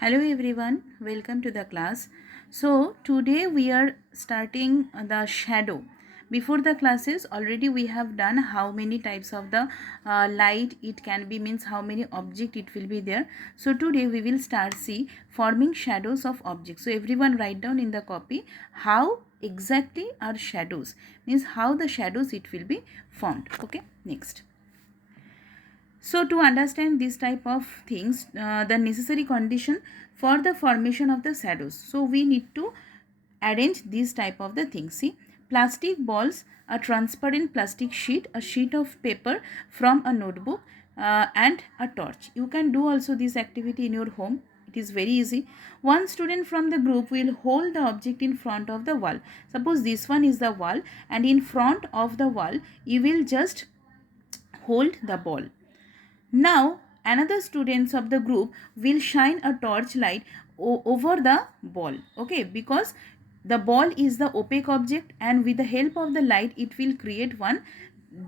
Hello everyone, welcome to the class. So today we are starting the shadow. Before the classes already we have done how many types of the light it can be, means how many object it will be there. So today we will start see forming shadows of objects. So everyone write down in the copy how exactly are shadows, means how the shadows it will be formed. Okay, next. So to understand this type of things, the necessary condition for the formation of the shadows. So we need to arrange this type of the things. See, plastic balls, a transparent plastic sheet, a sheet of paper from a notebook, and a torch. You can do also this activity in your home. It is very easy. One student from the group will hold the object in front of the wall. Suppose this one is the wall, and in front of the wall you will just hold the ball. Now, another students of the group will shine a torch light over the ball. Okay, because the ball is the opaque object, and with the help of the light, it will create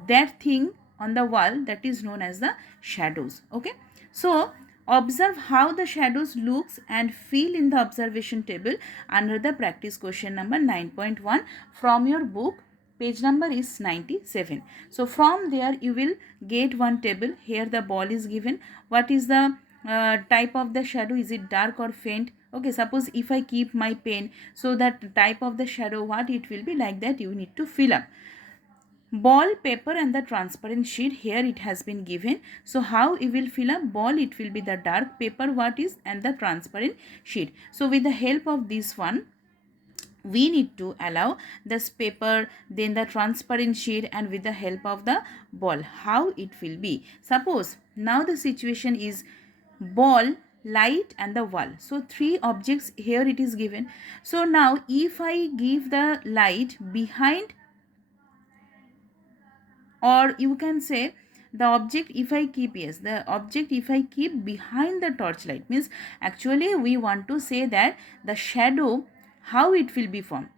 that thing on the wall that is known as the shadows. Okay, so observe how the shadows looks and feel in the observation table under the practice question number 9.1 from your book. Page number is 97. So from there you will get one table. Here the ball is given. What is the type of the shadow? Is it dark or faint? Okay, suppose if I keep my pen, so that type of the shadow, what it will be, like that you need to fill up. Ball, paper and the transparent sheet, here it has been given. So how you will fill up? Ball, it will be the dark, paper what is, and the transparent sheet. So with the help of this one, we need to allow this paper, then the transparent sheet, and with the help of the ball, how it will be. Suppose now the situation is ball, light and the wall. So three objects here it is given. So now if I give the light behind, or you can say the object if I keep, yes, the object if I keep behind the torchlight, means actually we want to say that the shadow, how it will be formed.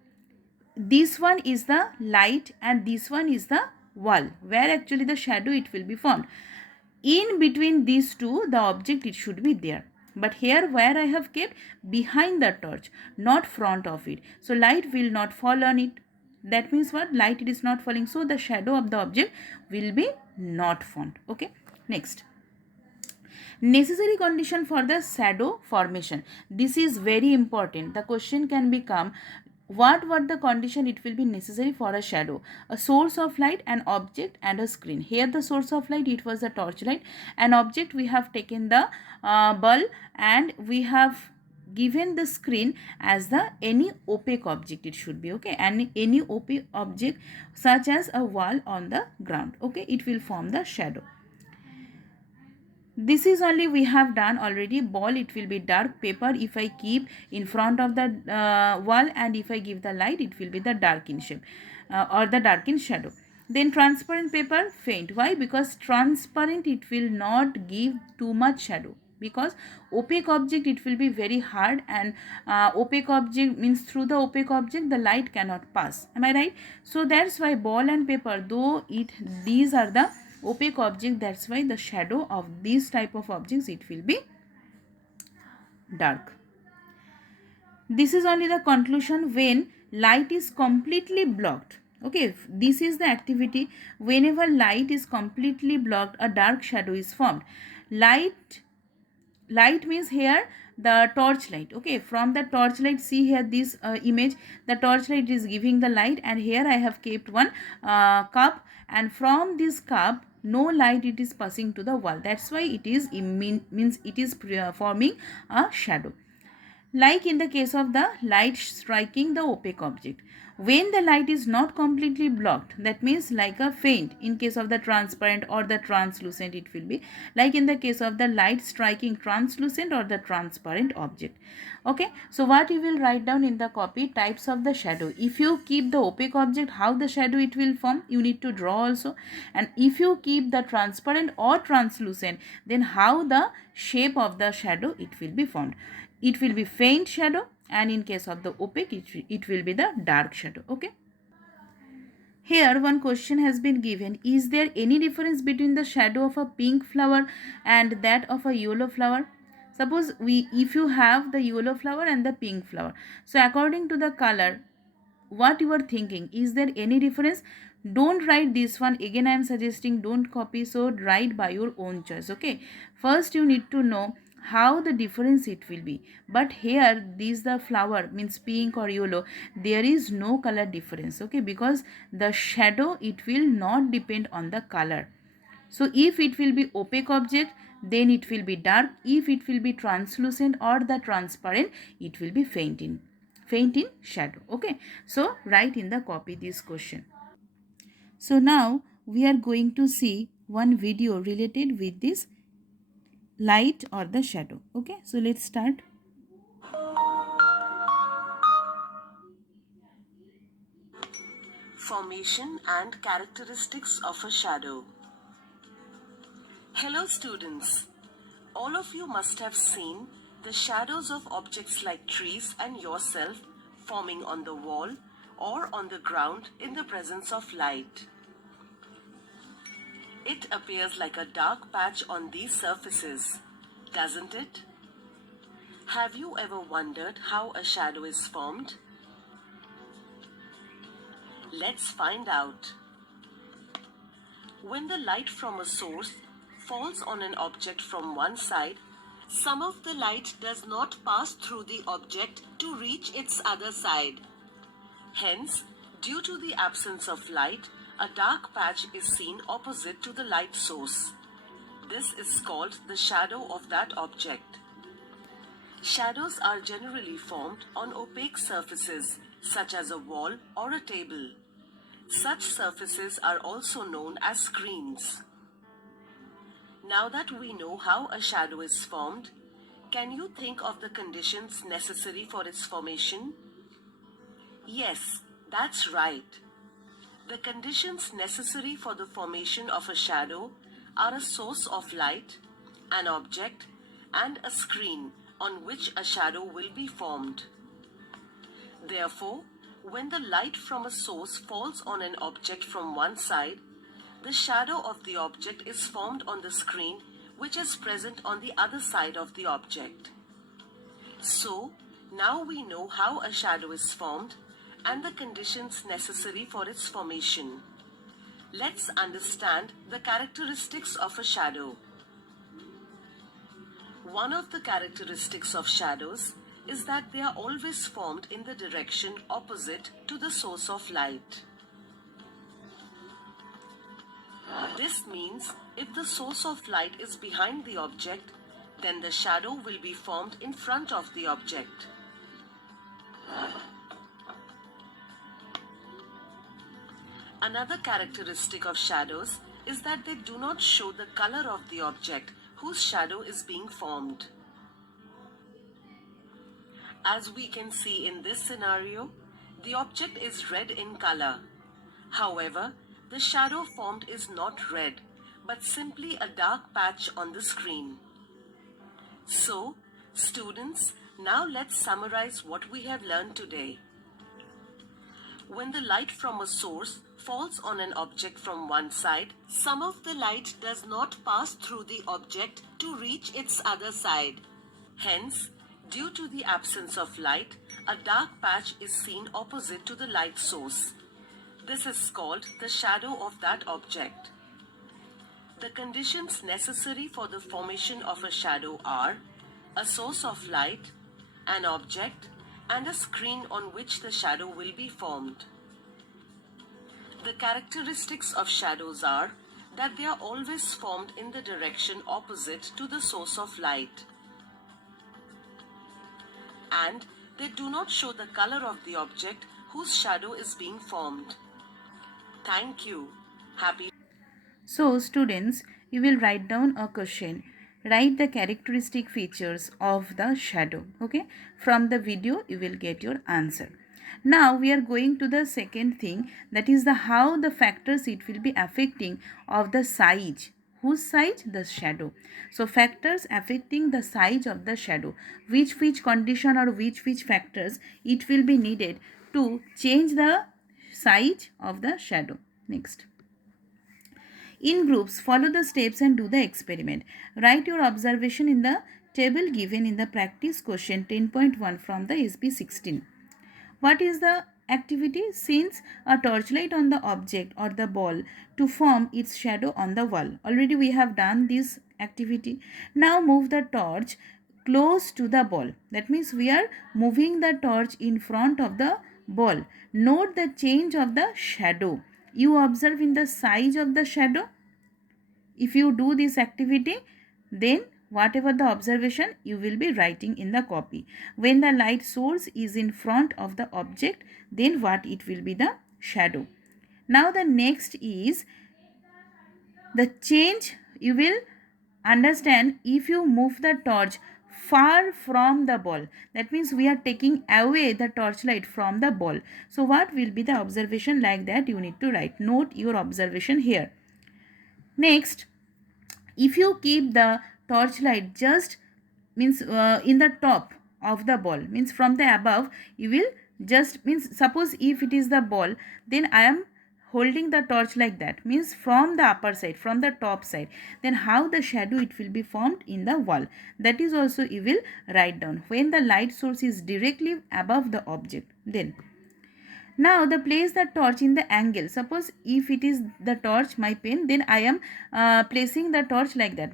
This one is the light and this one is the wall, where actually the shadow it will be formed. In between these two the object it should be there, but here where I have kept behind the torch, not front of it, so light will not fall on it. That means what? Light it is not falling, so the shadow of the object will be not formed. Okay, next. Necessary condition for the shadow formation. This is very important. The question can become, what the condition it will be necessary for a shadow? A source of light, an object and a screen. Here the source of light, it was the torchlight. An object, we have taken the bulb, and we have given the screen as the any opaque object it should be. Okay, and any opaque object such as a wall on the ground. Okay, it will form the shadow. This is only we have done already. Ball, it will be dark, paper if I keep in front of the wall, and if I give the light it will be the dark in shape, or the dark in shadow. Then transparent paper, faint. Why? Because transparent it will not give too much shadow, because opaque object it will be very hard, and opaque object means through the opaque object the light cannot pass. Am I right? So that's why ball and paper, though these are the opaque object, that's why the shadow of these type of objects it will be dark. This is only the conclusion when light is completely blocked. Okay, this is the activity. Whenever light is completely blocked, a dark shadow is formed. Light means here the torchlight. Okay, from the torchlight, see here this image, the torchlight is giving the light, and here I have kept one cup, and from this cup no light it is passing to the wall. That's why it is means it is forming a shadow. Like in the case of the light striking the opaque object. When the light is not completely blocked, that means like a faint. In case of the transparent or the translucent, it will be like in the case of the light striking translucent or the transparent object. Okay, so what you will write down in the copy, types of the shadow. If you keep the opaque object, how the shadow it will form, you need to draw also. And if you keep the transparent or translucent, then how the shape of the shadow it will be formed. It will be faint shadow, and in case of the opaque it will be the dark shadow. Okay, here one question has been given, is there any difference between the shadow of a pink flower and that of a yellow flower? Suppose if you have the yellow flower and the pink flower, so according to the color, what you are thinking, is there any difference? Don't write this one again, I am suggesting don't copy, so write by your own choice. Okay, first you need to know how the difference it will be. But here this the flower means pink or yellow, there is no color difference. Okay, because the shadow it will not depend on the color. So if it will be opaque object, then it will be dark. If it will be translucent or the transparent, it will be faint in shadow. Okay, so write in the copy this question. So now we are going to see one video related with this light or the shadow. Okay, so let's start. Formation and characteristics of a shadow. Hello students. All of you must have seen the shadows of objects like trees and yourself forming on the wall or on the ground in the presence of light. It appears like a dark patch on these surfaces, doesn't it? Have you ever wondered how a shadow is formed? Let's find out. When the light from a source falls on an object from one side, some of the light does not pass through the object to reach its other side. Hence, due to the absence of light, a dark patch is seen opposite to the light source. This is called the shadow of that object. Shadows are generally formed on opaque surfaces, such as a wall or a table. Such surfaces are also known as screens. Now that we know how a shadow is formed, can you think of the conditions necessary for its formation? Yes, that's right. The conditions necessary for the formation of a shadow are a source of light, an object, and a screen on which a shadow will be formed. Therefore, when the light from a source falls on an object from one side, the shadow of the object is formed on the screen which is present on the other side of the object. So, now we know how a shadow is formed and the conditions necessary for its formation. Let's understand the characteristics of a shadow. One of the characteristics of shadows is that they are always formed in the direction opposite to the source of light. This means if the source of light is behind the object, then the shadow will be formed in front of the object. Another characteristic of shadows is that they do not show the color of the object whose shadow is being formed. As we can see in this scenario, the object is red in color. However, the shadow formed is not red, but simply a dark patch on the screen. So, students, now let's summarize what we have learned today. When the light from a source falls on an object from one side, some of the light does not pass through the object to reach its other side. Hence, due to the absence of light, a dark patch is seen opposite to the light source. This is called the shadow of that object. The conditions necessary for the formation of a shadow are a source of light, an object, and a screen on which the shadow will be formed. The characteristics of shadows are that they are always formed in the direction opposite to the source of light, and they do not show the color of the object whose shadow is being formed. Thank you. Happy. So students, you will write down a question. Write the characteristic features of the shadow. Okay. From the video you will get your answer. Now we are going to the second thing, that is the how the factors it will be affecting of the size. Whose size? The shadow. So factors affecting the size of the shadow. Which condition or which factors it will be needed to change the size of the shadow. Next. In groups, follow the steps and do the experiment. Write your observation in the table given in the practice question 10.1 from the SB 16. What is the activity? Since a torchlight on the object or the ball to form its shadow on the wall. Already we have done this activity. Now move the torch close to the ball. That means we are moving the torch in front of the ball. Note the change of the shadow. You observe in the size of the shadow. If you do this activity, then whatever the observation you will be writing in the copy. When the light source is in front of the object, then what it will be the shadow. Now the next is the change. You will understand if you move the torch far from the ball. That means we are taking away the torchlight from the ball. So what will be the observation? Like that you need to write. Note your observation here. Next, if you keep the torchlight just means in the top of the ball, means from the above, you will just means suppose if it is the ball, then I am holding the torch like that, means from the upper side, from the top side, then how the shadow it will be formed in the wall. That is also you will write down when the light source is directly above the object. Then now the place the torch in the angle. Suppose if it is the torch, my pen, then I am placing the torch like that,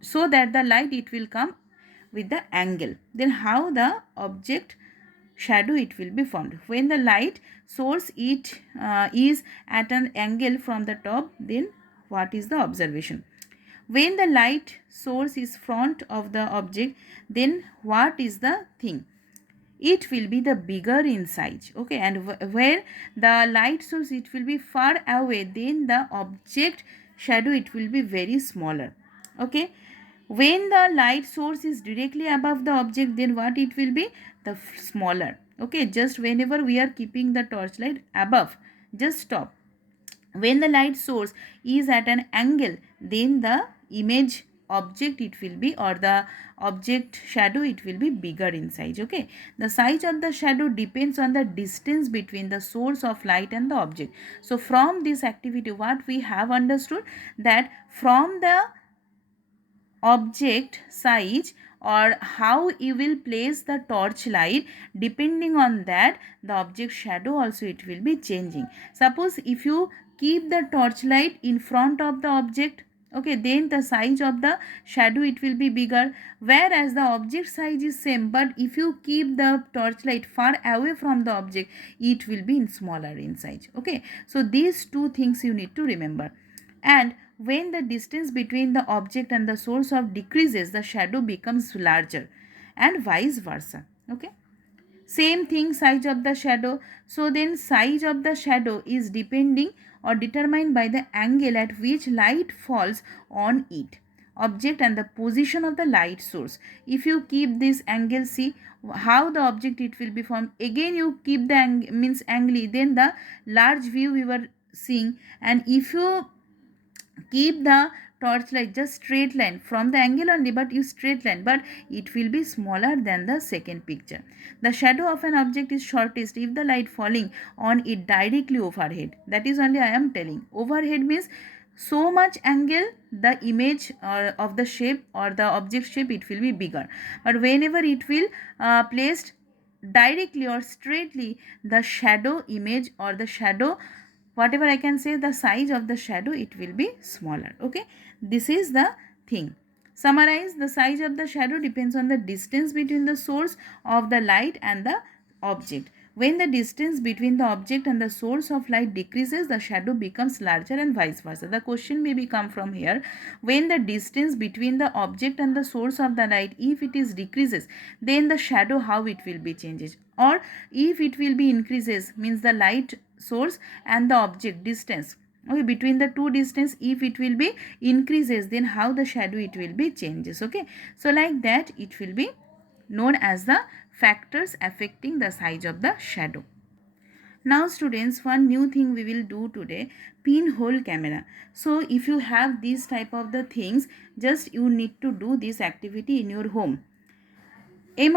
so that the light it will come with the angle. Then how the object shadow it will be formed. When the light source it is at an angle from the top, then what is the observation? When the light source is front of the object, then what is the thing? It will be the bigger in size. Okay, and where the light source it will be far away, then the object shadow it will be very smaller. Okay, when the light source is directly above the object, then what it will be? The smaller. Okay, just whenever we are keeping the torchlight above, just stop. When the light source is at an angle, then the image object it will be, or the object shadow it will be bigger in size. Okay, the size of the shadow depends on the distance between the source of light and the object. So from this activity what we have understood, that from the object size or how you will place the torch light, depending on that the object shadow also it will be changing. Suppose if you keep the torch light in front of the object, okay, then the size of the shadow it will be bigger, whereas the object size is same, but if you keep the torchlight far away from the object, it will be in smaller in size. Okay, so these two things you need to remember. And when the distance between the object and the source of decreases, the shadow becomes larger, and vice versa. Okay, same thing, size of the shadow. So then size of the shadow is depending or determined by the angle at which light falls on it object and the position of the light source. If you keep this angle, see how the object it will be formed. Again you keep the angle, then the large view we were seeing, and if you keep the torchlight just straight line from the angle only, but you straight line, but it will be smaller than the second picture. The shadow of an object is shortest if the light falling on it directly overhead. That is only I am telling. Overhead means so much angle the image of the shape or the object shape it will be bigger, but whenever it will placed directly or straightly, the shadow image or the shadow, whatever I can say, the size of the shadow it will be smaller. Okay, this is the thing. Summarize, the size of the shadow depends on the distance between the source of the light and the object. When the distance between the object and the source of light decreases, the shadow becomes larger, and vice versa. The question may come from here. When the distance between the object and the source of the light, if it is decreases, then the shadow how it will be changes, or if it will be increases, means the light source and the object distance, okay, between the two distance, if it will be increases, then how the shadow it will be changes. Okay, so like that it will be known as the factors affecting the size of the shadow. Now students, one new thing we will do today, pinhole camera. So if you have these type of the things, just you need to do this activity in your home. The aim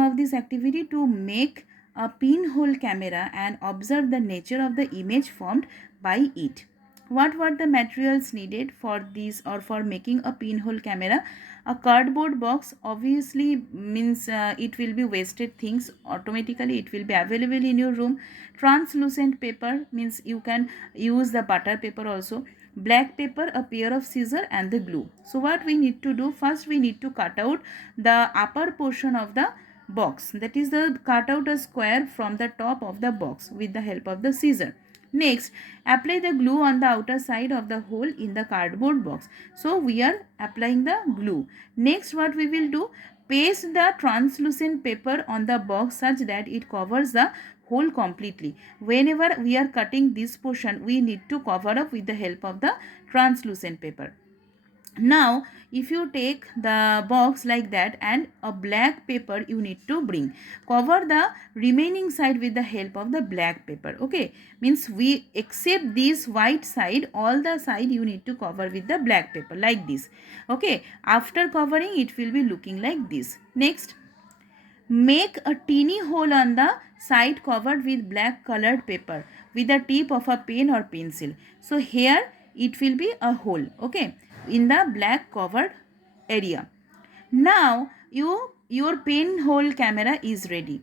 of this activity to make a pinhole camera and observe the nature of the image formed by it. What were the materials needed for this or for making a pinhole camera? A cardboard box obviously means it will be wasted things, automatically it will be available in your room. Translucent paper means you can use the butter paper also. Black paper, a pair of scissors and the glue. So what we need to do, first we need to cut out the upper portion of the box, that is the cut out a square from the top of the box with the help of the scissor. Next, apply the glue on the outer side of the hole in the cardboard box. So we are applying the glue. Next, what we will do, paste the translucent paper on the box such that it covers the hole completely. Whenever we are cutting this portion, we need to cover up with the help of the translucent paper. Now if you take the box like that and a black paper you need to bring, cover the remaining side with the help of the black paper. Okay, means we except this white side, all the side you need to cover with the black paper like this. Okay, after covering it will be looking like this. Next, make a teeny hole on the side covered with black colored paper with the tip of a pen or pencil. So here it will be a hole, okay, in the black covered area. Now your pinhole camera is ready.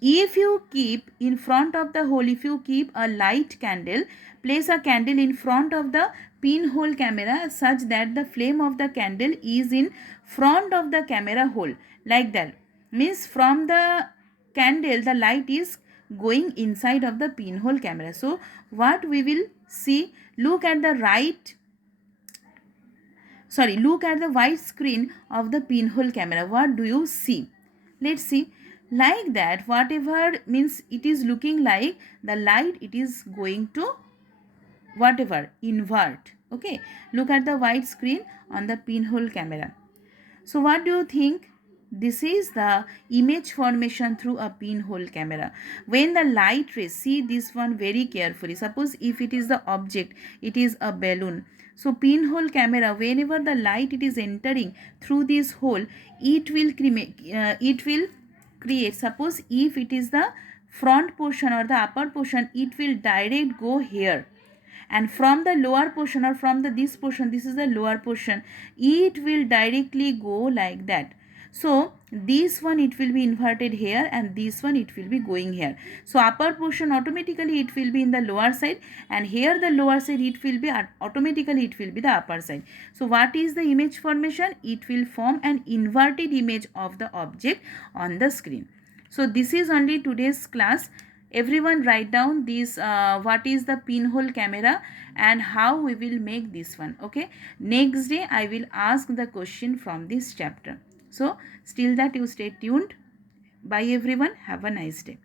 If you keep in front of the hole, if you keep a light candle, place a candle in front of the pinhole camera such that the flame of the candle is in front of the camera hole, like that. Means from the candle the light is going inside of the pinhole camera. So what we will see, look at the look at the white screen of the pinhole camera. What do you see? Let's see. Like that, whatever means it is looking like the light, it is going to whatever invert. Okay, look at the white screen on the pinhole camera. So what do you think? This is the image formation through a pinhole camera. When the light rays, see this one very carefully. Suppose if it is the object, it is a balloon. So pinhole camera, whenever the light it is entering through this hole, it will create. Suppose if it is the front portion or the upper portion, it will direct go here, and from the lower portion or from the this portion, this is the lower portion, it will directly go like that. So this one it will be inverted here and this one it will be going here. So upper portion automatically it will be in the lower side, and here the lower side it will be automatically it will be the upper side. So what is the image formation? It will form an inverted image of the object on the screen. So this is only today's class. Everyone write down this what is the pinhole camera and how we will make this one. Okay, next day I will ask the question from this chapter. So still that you stay tuned. Bye everyone, have a nice day.